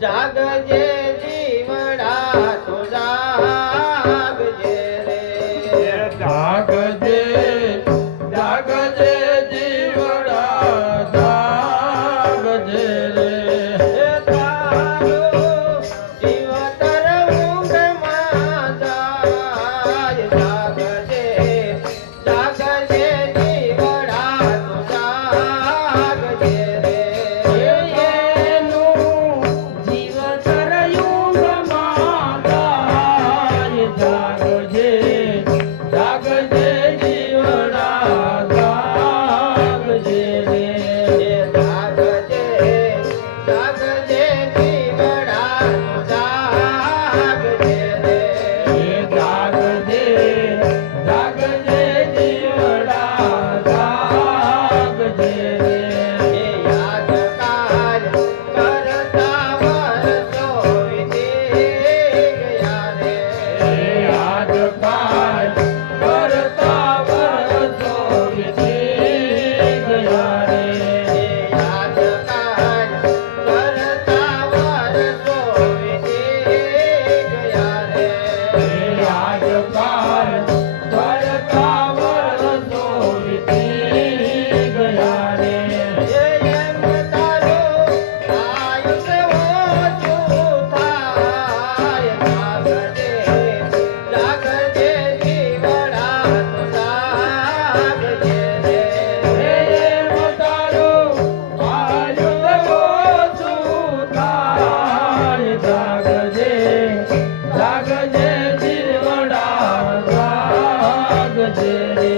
જાગજે જીવડા Bye. જાગજે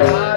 Hare